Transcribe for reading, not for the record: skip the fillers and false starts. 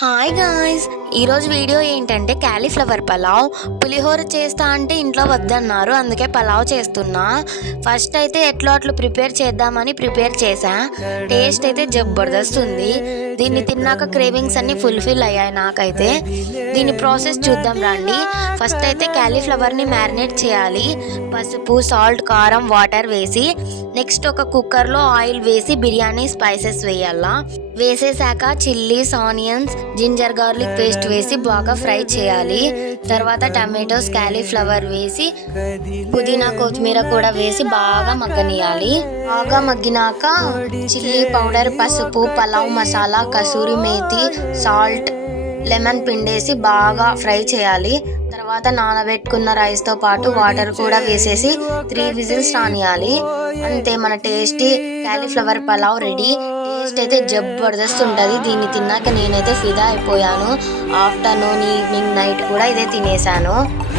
Hi guys, ఈరోజు video ఏంటంటే cauliflower pulao. పులిహోర చేస్తా అంటే ఇంట్లో వద్దన్నారు, అందుకే పలావ్ చేస్తున్నా. ఫస్ట్ అయితే ఎట్లా అట్లా ప్రిపేర్ చేద్దామని ప్రిపేర్ చేసా. టేస్ట్ అయితే జబర్దస్త్ ఉంది. దీన్ని తిన్నాక క్రేవింగ్స్ అన్ని ఫుల్ఫిల్ అయ్యాయి నాకైతే. దీని ప్రాసెస్ చూద్దాం రండి. ఫస్ట్ అయితే క్యాలీఫ్లవర్ని మ్యారినేట్ చేయాలి. పసుపు, సాల్ట్, కారం, వాటర్ వేసి నెక్స్ట్ ఒక కుక్కర్లో ఆయిల్ వేసి బిర్యానీ స్పైసెస్ వేయాలా. వేసేసాక chillies, onions, ginger garlic paste వేసి బాగా ఫ్రై చేయాలి. తర్వాత టమాటోస్, క్యాలీఫ్లవర్ వేసి పుదీనా, కొత్తిమీర కూడా వేసి బాగా మగ్గనియాలి. బాగా మగ్గినాక చిల్లీ పౌడర్, పసుపు, పలావ్ మసాలా, కసూరి మేతి, సాల్ట్, లెమన్ పిండేసి బాగా ఫ్రై చేయాలి. తర్వాత నానబెట్టుకున్న రైస్తో పాటు వాటర్ కూడా వేసేసి 3 విజిల్స్ రానియాలి. అంతే, మన tasty cauliflower pulao ready. Taste అయితే జబర్దస్త్ ఉంటుంది. దీన్ని తిన్నాక నేనైతే ఫిదా అయిపోయాను. ఆఫ్టర్నూన్, ఈవినింగ్, నైట్ కూడా ఇదే తినేసాను.